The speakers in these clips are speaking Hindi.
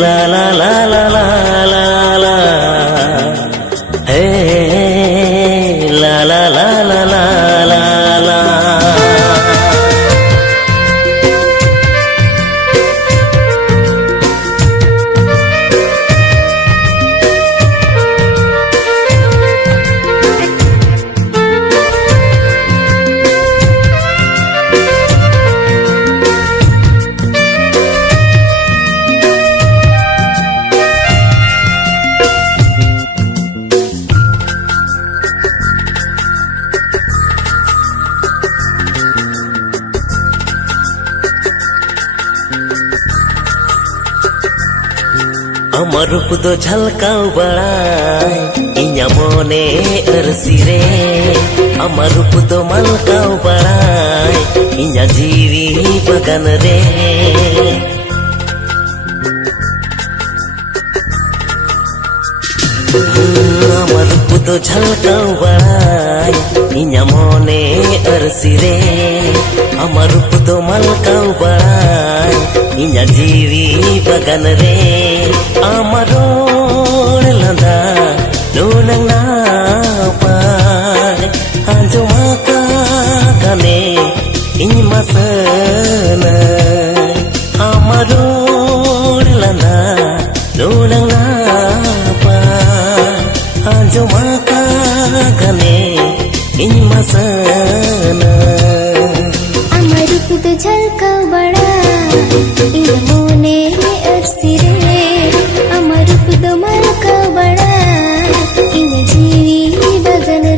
La la la la la la la, hey, la la la la la la la. Amar rup do jhalkau barai inya mone arsire, amar rup do malkau barai inya jiwi bagan re. Amar rup do jhalkau barai inya mone arsire, amar rup do malkau barai inya jiwi bagan re. Amaror landa nunang napay anjumaka kane inya masana. Amaror landa nunang napay anjumaka kane inya masana. Amarup do jhalkau bada inya mone arsire, amarup do malkau bada inya jiwi bagan re.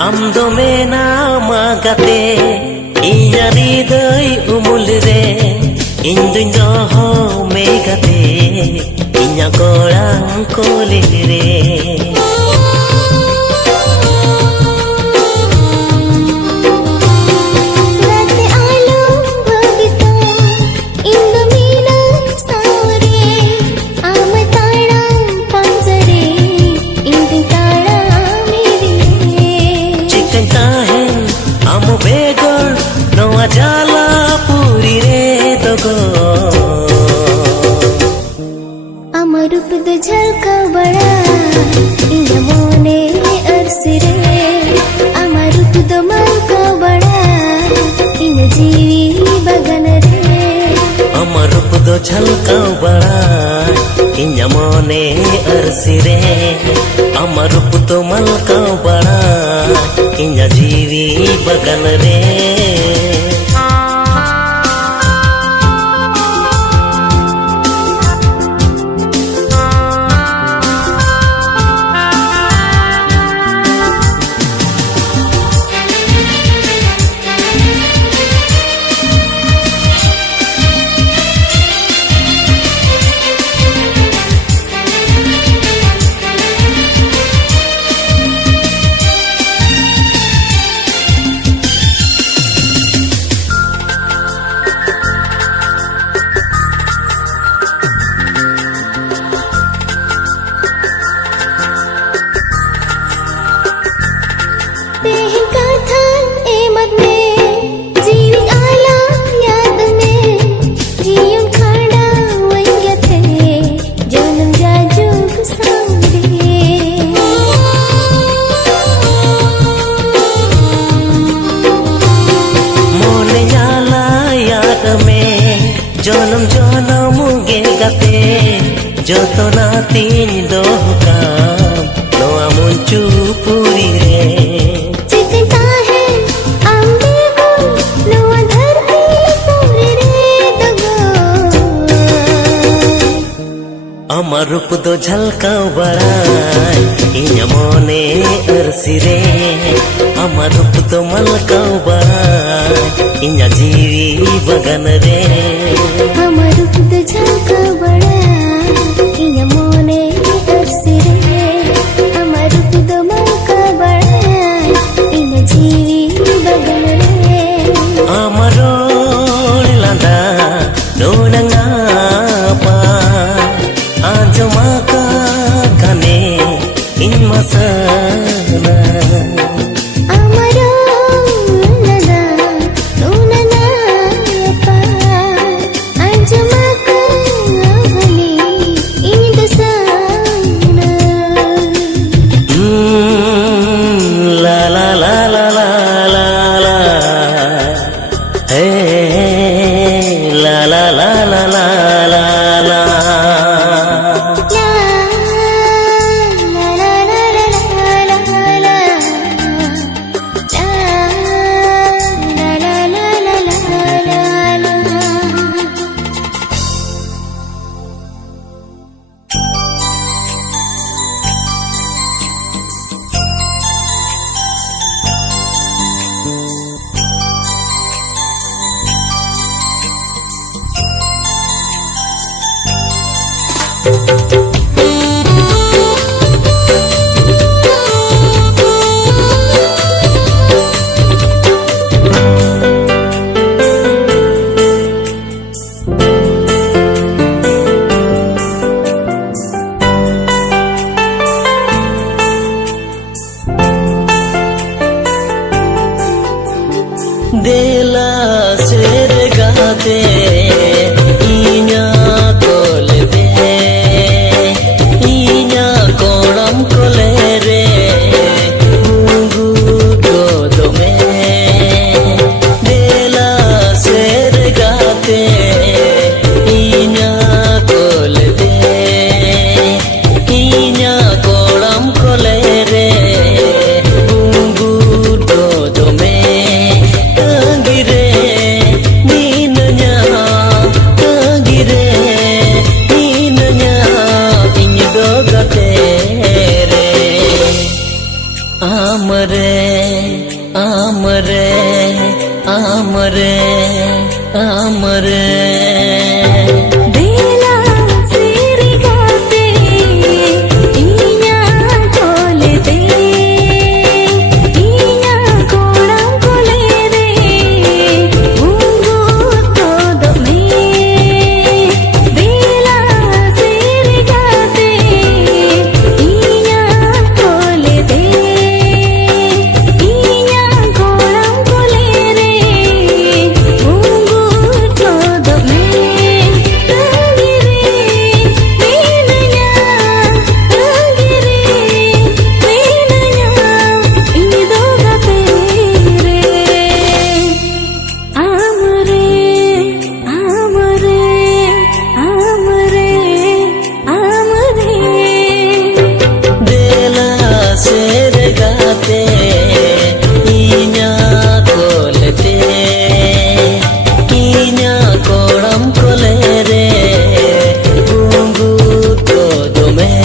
Amdo mena magate inya ridoi umul re, induñ doho megate inya korang kole re. Rate alu bagito indu minang sore, amai tarang panjare indu tarang mere. Chicken tahen amu begor noa jala puri re togo. Amarup do jhalkau bada inya mone arsire, amarup do malkau bada inya jiwi bagan re. Amar rup do jhalkau barai inya mone arsire, amar rup do malkau barai inya jiwi bagan re. Jonam jonam ge gate joto natin dohkam noa muncu puri re. चिकता है अम्बे को रूप दो झलकाव बड़ाय इᱧ मोने अरसी रे आमार रूप दो मलकाव बड़ाय इᱧ जीवी बगन रे आमार रूप दो झलकाव बड़ाय इᱧ मोने अरसी रे आमार रूप दो मलकाव बड़ाय इᱧ जीवी बगन रे आमार रोड़ लांदा नोनंगा आजमाका काने इन मसाना आमारो लदा नोनना पा आजमाका काने इन दसाना ला ला ला ला ला ला हे ला ला ला ला ला ला देला शेर गाते इña कोले दे इña कोड़म कोले रे गुंगू गोदो में देला शेर गाते इña कोले दे इña कोड़म कोले रे गुंगू गोदो में आमरे आमरे आमरे आमरे देला शेर गाते इña कोले दे इña कोड़म कोले रे गुंगू गोदो में देला शेर गाते इña कोले दे इña कोड़म कोले रे गुंगू गोदो में शेर गाते इña कोलते इña कोड़म कोले रे गुंगू गोदो में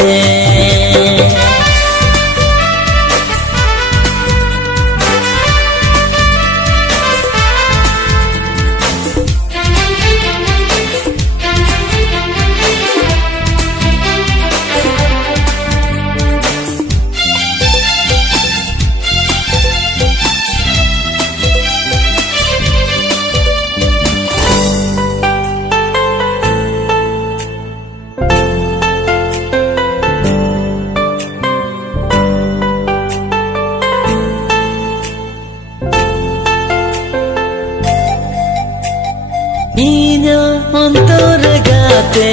इña अंतर गाते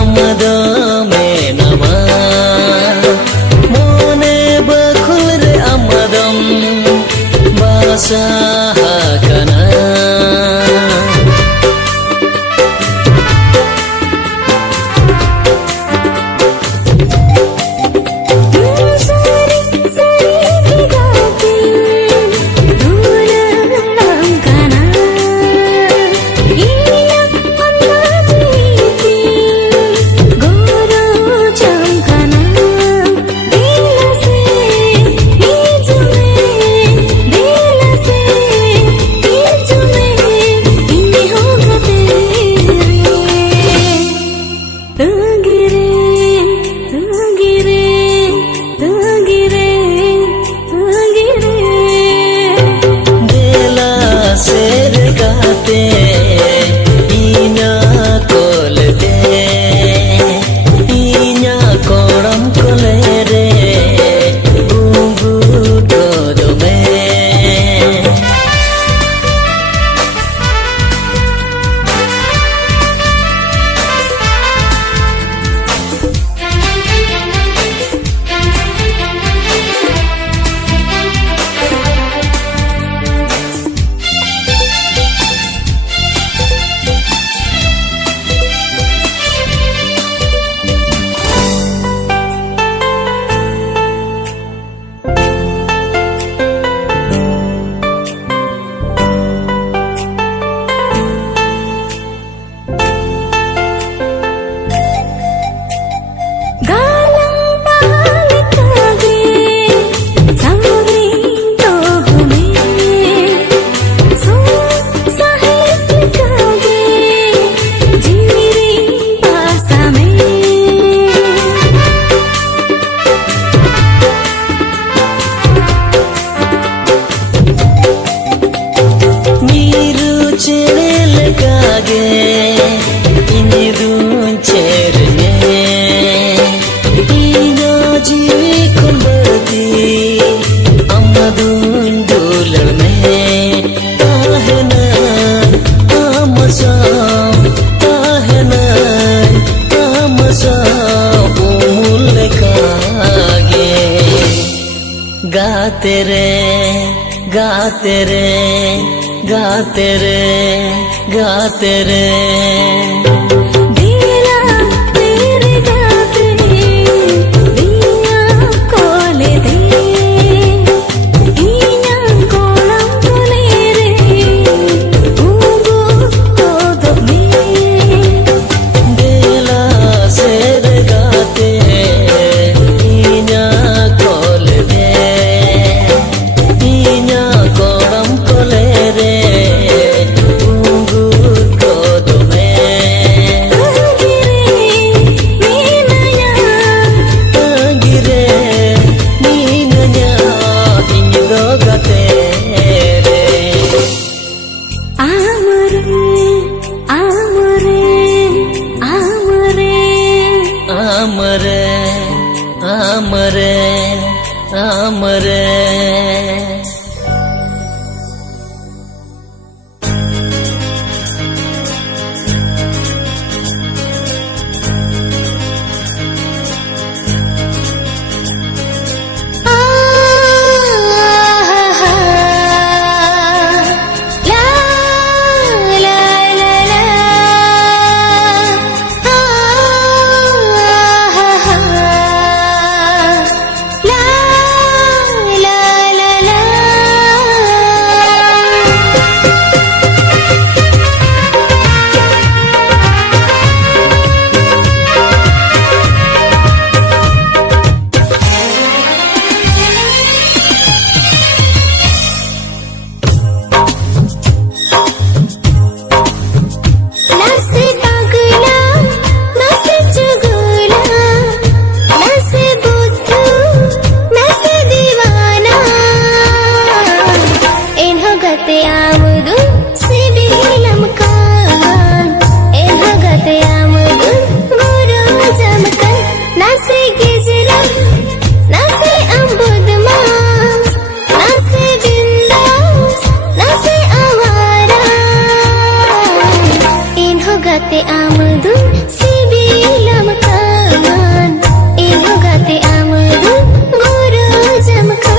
आमादो में नमा मोने बखुल रे आमादम बासा हाकना इña चेड़े लेकागे इनी दून चेरने इना जीवी कुंबती अम्मा दून डोलने आहना आमसा आहना आमसा उमुल लेकागे गाते रे गाते रे गाते रे गाते रे दिला तेरे गाते दिया कोले दे इना कोलम कोले रे ऊगू तो में दिला सेर गाते इना कोल दे इना कोलम कोले रे amare amare amare gate amadun sibilam kaman ino gate amadun guru jamkan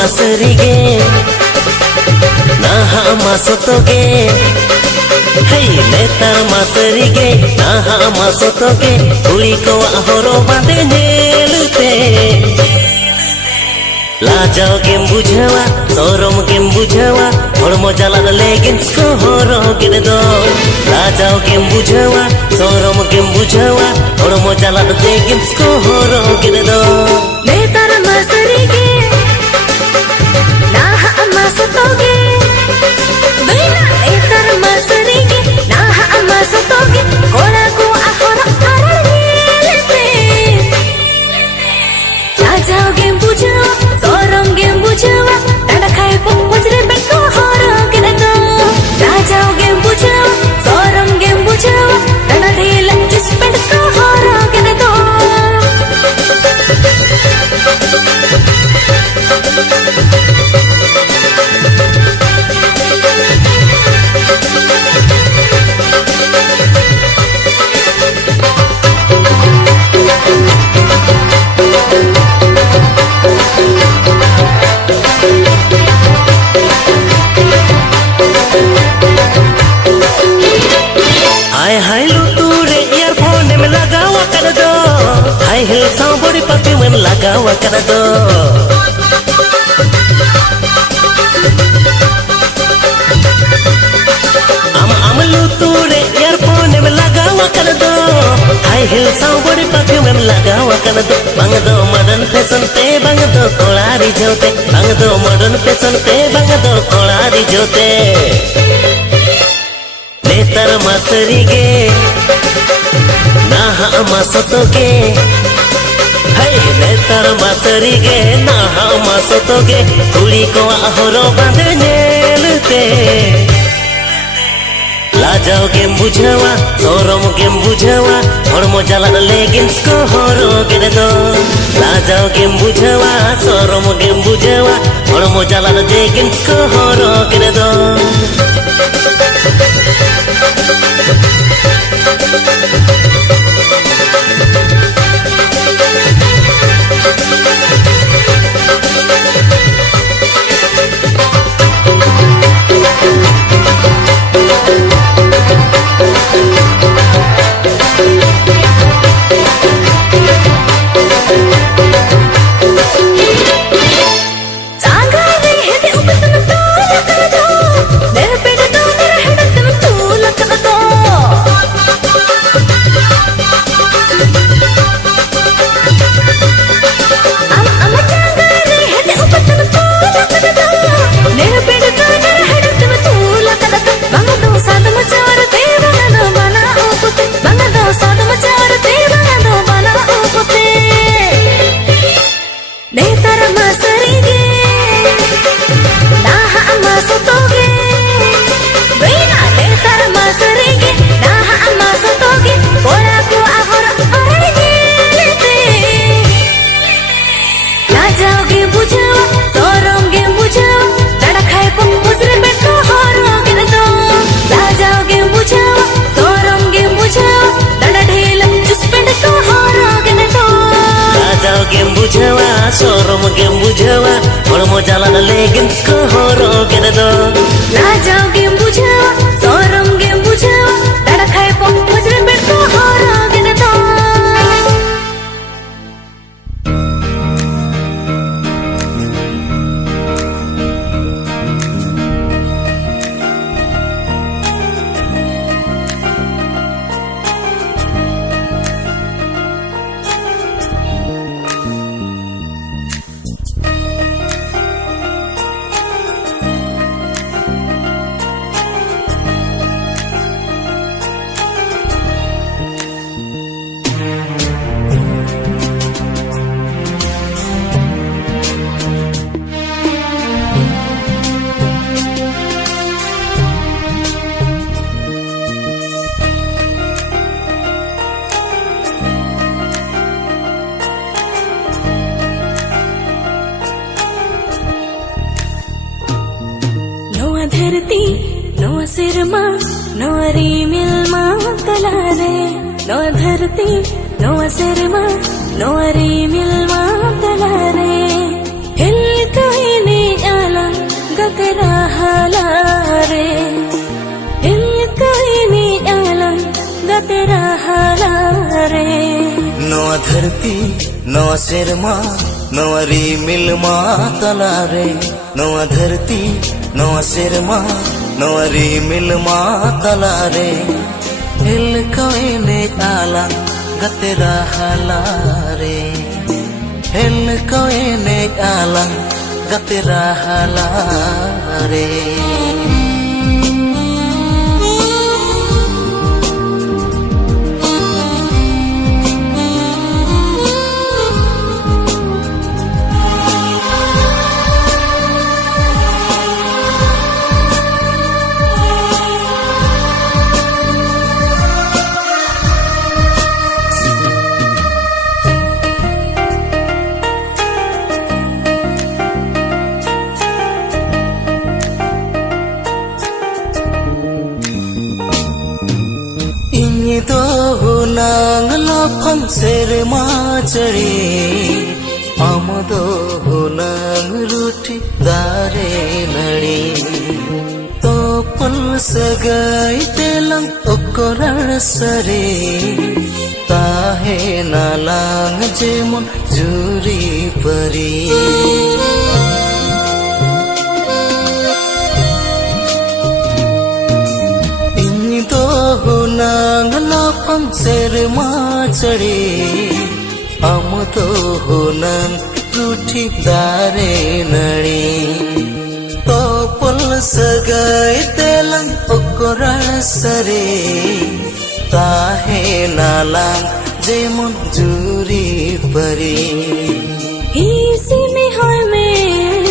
masarige naha masotoge hey netar masarige naha masotoge kuri ko ahoro bande nelte लाजाओ गेम बुझावा सोरम गेम बुझावा हड़मो जलाद लेगिंस को हरो गिने दो लाजाओ गेम बुझावा सोरम गेम बुझावा हड़मो जलाद लेगिंस को हरो गिने दो नेतार मसरीगे नाहा मसतोगे दुइना नेतार मसरीगे नाहा मसतोगे कोड़ा को ahora aralgelete लाजाओ गेम बुझावा सोरम गेम बुझावा डांडा खाए पो वजरे बेट को हरो गिने दो लाजाओ गेम बुझावा सोरम गेम बुझावा डांडा ढीला जिस बेट को हरो गिने दो हाय लुतुरे ईयरफोन में लगावा कर दो हाय हिल साउंड बॉडी पपी में लगावा कर दो am luture earphone में लगावा कर दो हाय हिल साउंड बॉडी पपी में लगावा कर दो बंग दो मॉडर्न फैशन पे बंग दो कोलारी जोते बंग दो मॉडर्न फैशन पे बंग दो कोलारी जोते नेतर मसरीगे नाहा मसतोगे hey नेतर मसरीगे नाहा मसतोगे कुड़ी को ahoro bande nelte लाजाओ गेम बुझावा सोरम गेम बुझावा हड़मो जलाद लेगिंस को हरो गिने दो लाजाओ गेम बुझावा सोरम गेम बुझावा हड़मो जलाद लेगिंस को हरो गिने दो नेतार मसरीगे नाहा मसतोगे दुइना नेतार मसरीगे नाहा मसतोगे कोड़ा को ahora aralgelete लाजाओ गेम बुझावा सोरम गेम बुझावा डांडा खाए पो वजरे बेट को हरो गिने दो लाजाओ गेम बुझावा सोरम गेम बुझावा डांडा ढीला जिस बेट को हरो गिने दो लाजाओ गेम बुझावा सोरम गेम बुझावा हड़मो जलाद लेगिंस को हरो गिने दो लाजाओ गेम बुझावा सोरम गेम बुझावा डांडा खाए पो वजरे बेट को हरो गिने दो धरती नो सिरमा नो रीमिल मातलारे नो धरती नो सिरमा नो रीमिल मातलारे हिल कहीं गतेरा हालारे हिलकइनी आलम गतेरा हालारे नवा धरती नवा सेरमा नवा रिमिल मा तलारे नवा धरती नवा सेरमा नवा रिमिल मा तलारे हिलकइनी आलम गतेरा हालारे हिलकइनी आलम गतेरा हालारे तो हुनांग लफम सेरमा चढ़ी हम तो हुनांग रूठी दारे नड़ी तो पल सगाई तेलंग उकोरण सरे ताहे नालांग जेमन जुरी परी हुनांग लफम सेरमा चढ़ी हम तो हुनांग रूठी दारे नड़ी तो पल सगाई तेलंग उकोरण सरे ताहे नालांग जेमन जुरी परी हिसी में होय में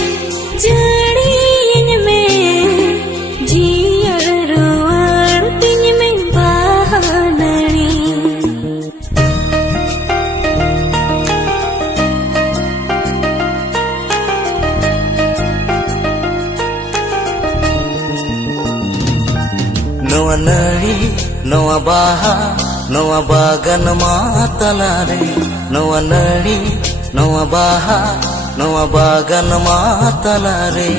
जड़ी में जियर रुआर तिन में बहानड़ी नवा नड़ी नवा बाहा नवा बागन मा तलारे नवा नड़ी नवा बाहा नवा बागन मा तलारे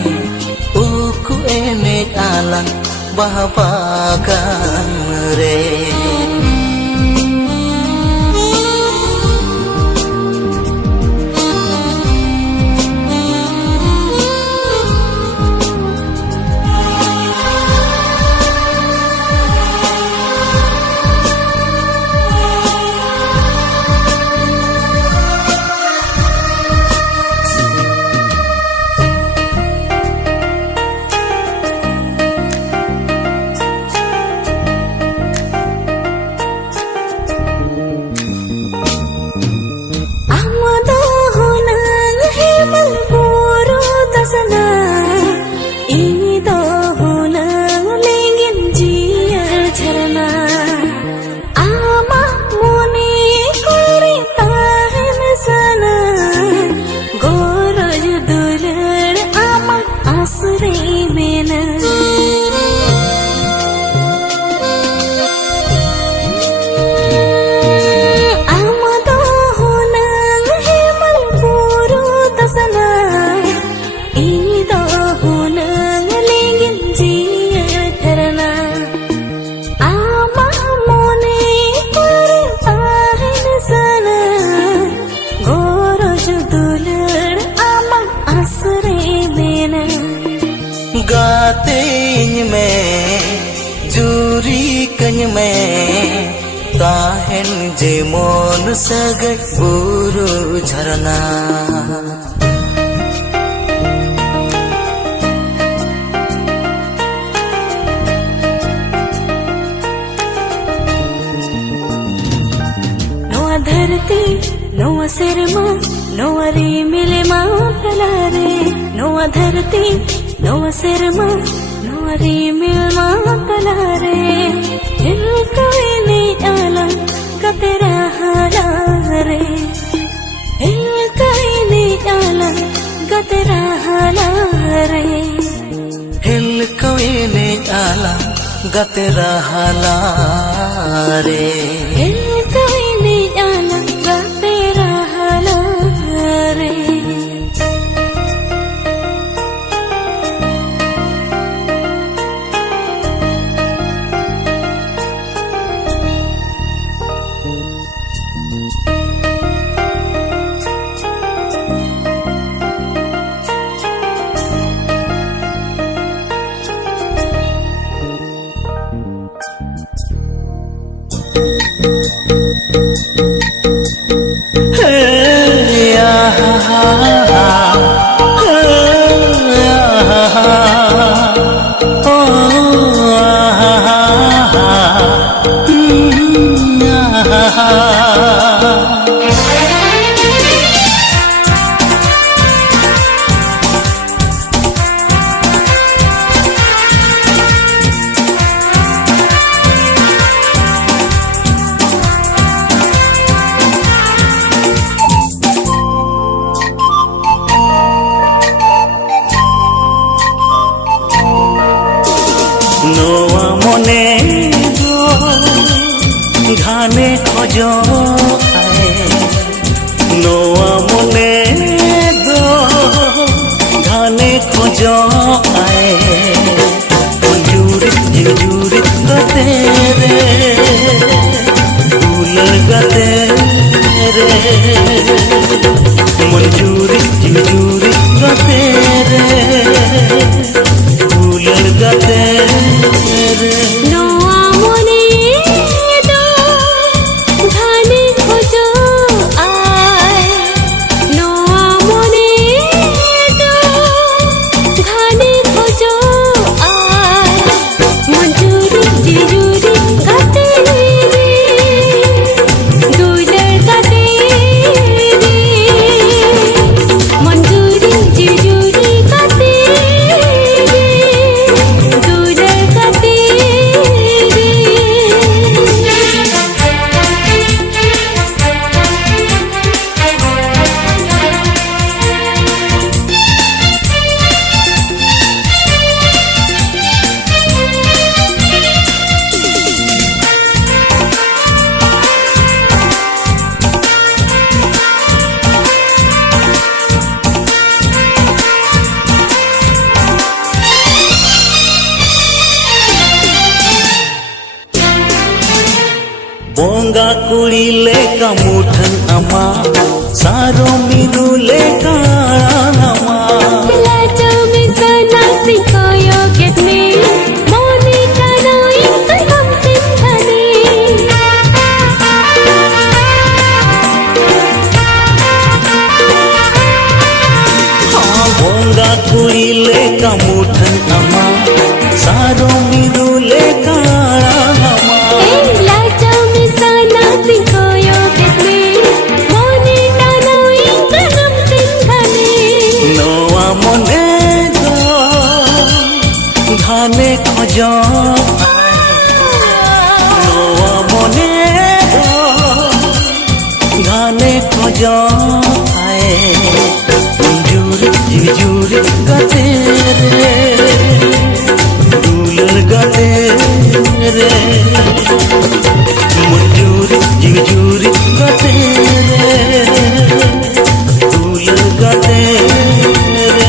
उकु एने आlang baha bagan re गाते में जूरी कन में ताहन जे मोन सगै बुरु झरना नोआ धरती नोआ सेरमा नोआ रिमिल मा तलारे नोआ धरती नोआ सेरमा नोआ रिमिल मा तलारे हिलकइनी आलम गतेरा हालारे हिलकइनी आलम गतेरा हालारे हिलकइनी आलम गतेरा हालारे हिलकइनी आलम गतेरा हालारे नोआ मने दो घाने खोजो आए नोआ मने दो घाने खोजो आए जुरी गते रे दुलर गते रे मंजूरी गते रे दुलर गते रे नोआ मने दो घाने खोजो आए नोआ मने दो घाने खोजो आए मंजूरी जिजूरी गाते रे दुलर गाते रे मंजूरी जिजूरी गाते रे दुलर गाते रे बोंगा कुड़ी लेका मुठन अमा सारो मिरु लेका अमा लाजो में सना सिखायो कितने मोने कनाई कलम सिंधने बोंगा कुड़ी लेका मुठन अमा सारो मिरु लेका अमा लाजो में सना सिखायो कितने मोने कनाई कलम सिंधने नोआ मने दो घाने खोजो नोआ मने दो घाने खोजो आए जुरी गते रे दुलर गते रे मंजूरी गते रे दुलर गते रे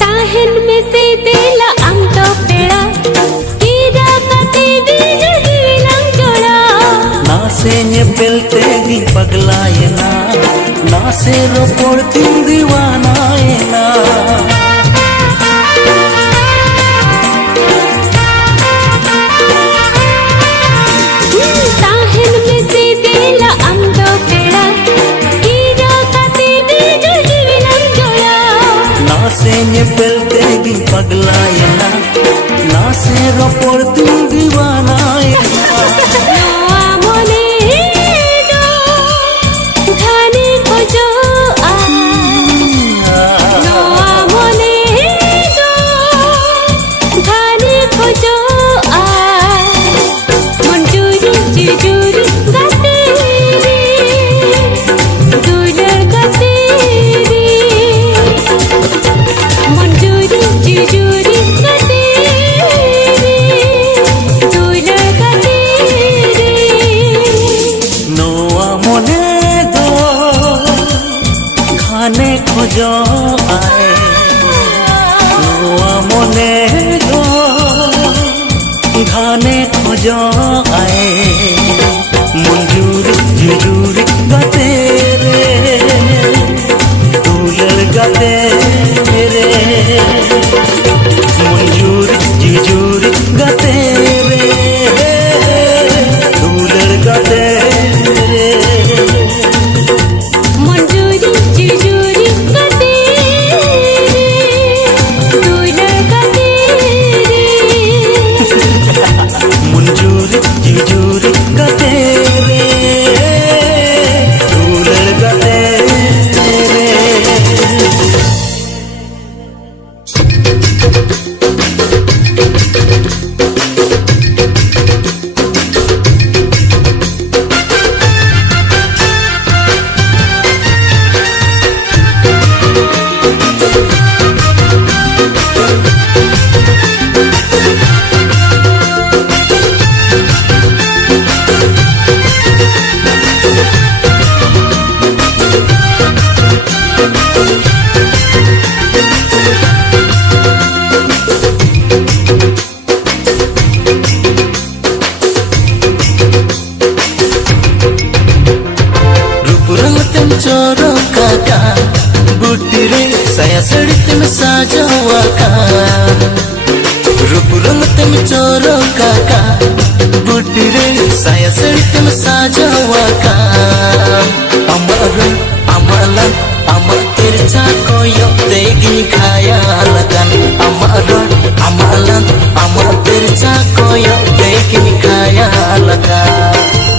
ताहन में से देला अंग तो पेड़ा कीरा कते बीज दिलंग जोड़ा नासे पेलते दी पगलायना नासे रोपड़ती दीवानायना ताहन में से देला अंग तो पेड़ा कीरा कते बीज दिलंग जोड़ा नासे पेलते दी पगलायना नासे रोपड़ती दीवानायना नोआ मने दो घाने खोजो आए नोआ मने धाने खोजो आए मंजूरी जिजूरी गाते रे दुलड़ गाते रे मंजूरी जिजूरी गाते रे दुलड़ गाते रे मंजूरी जिजूरी गाते दुलड़ गाते रे मंजूरी जिजूरी गाते रे दुलड़ गाते रे चोरो काका बुटी रे साया साड़ी तुम साजवा का रूप रंग तुम चोरो काका बुटी रे साया साड़ी तुम साजवा का अमर अमला अमर तिरछा कोयो तेगी खाया लगन अमर अमला अमर तिरछा कोयो तेगी खाया लगा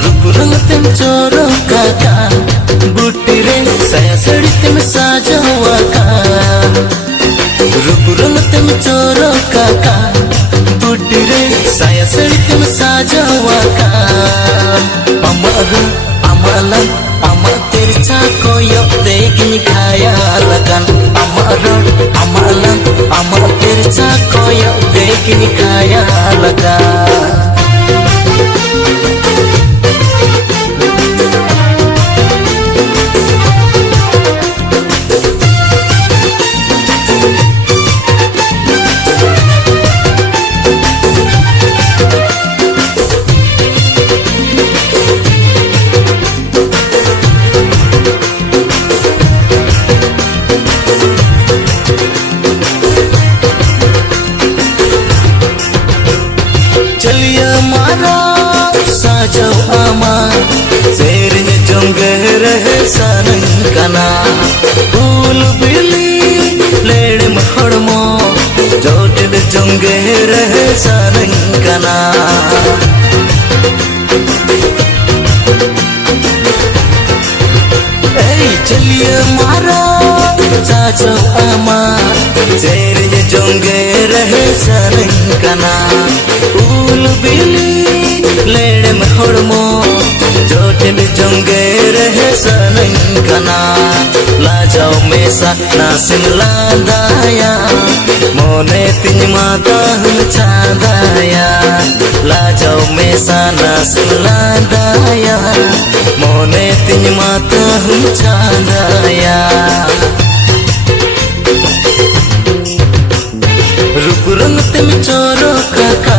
रूप रंग तुम चोरो काका बुटी रे साया साड़ी तुम साजवा का रूप रंग तुम चोरो काका बुटी रे साया साड़ी तुम साजवा का अमर अमला अमर तिरछा कोयो देखनी खाया लगन अमर अमला अमर तिरछा कोयो देखनी खाया लगा चलिया मारा साजो आमा शेर जोंगे रहे सानंकना फूल बिली लेड़ महड़मो जोटिल जोंगे रहे सानंकना चलिया मारा साजो आमा शेर जोंगे रहे सानंकना फूल बिली लेड़ महड़मो जोटिल जोंगे रहे सानंकना लाजाओ मेसा नासिम लादाया मोने तिन माता हम छादाया लाजाओ मेसा नासिम लादाया मोने तिन माता हम छादाया रूप रंग तुम चोरो काका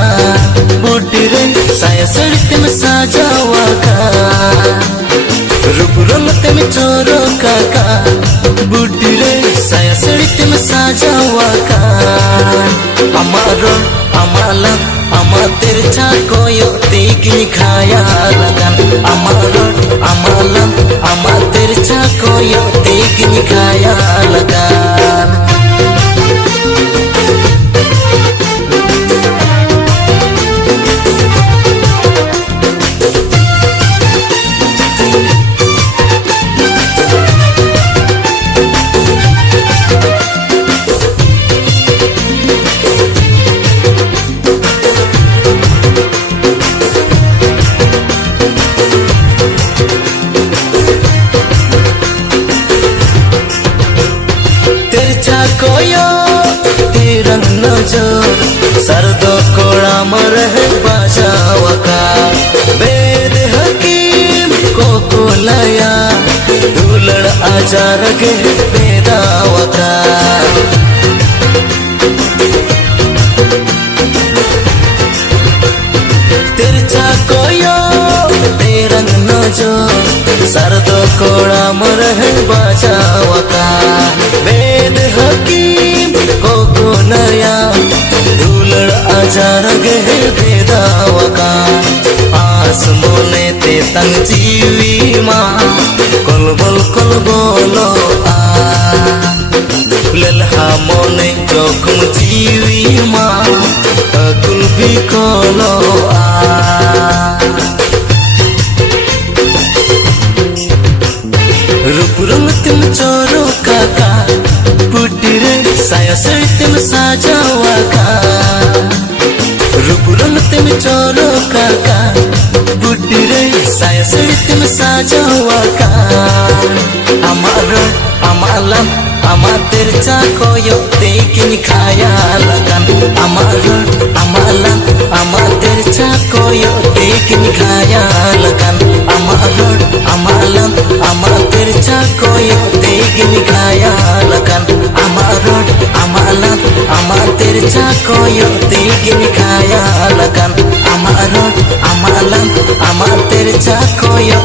बुटी रे साया साड़ी तुम साजवा का रूप रंग तुम चोरो काका बुटी रे साया साड़ी तुम साजवा का अमर अमला अमर तिरछा कोयो देखनी खाया लगन अमर अमला अमर तिरछा कोयो देखनी खाया लगन कोयो तिरंग नजर सरदो कोड़ा मरह बाजावा का वेद हकीम को लया दुलड़ आचार के बेदावा का तिरछा कोयो तेरंग नजर सरदो कोड़ा मरह बचावका वेद हकीम को नया दुलड़ आजार गे भेदावका आस मोने ते तंग जीवी माँ kolbolo a lelha mone jokum jiwi ma akul bikolo a rup rang tim choro kaka putire saya sai tim sajawa ka rup rang tim choro kaka putire saya sai tim sajawa ka amalan ama terca koyo tekin khayalan amalan ama terca koyo tekin khayalan amalan ama terca koyo tekin khayalan amalan ama terca koyo tekin khayalan amalan ama terca koyo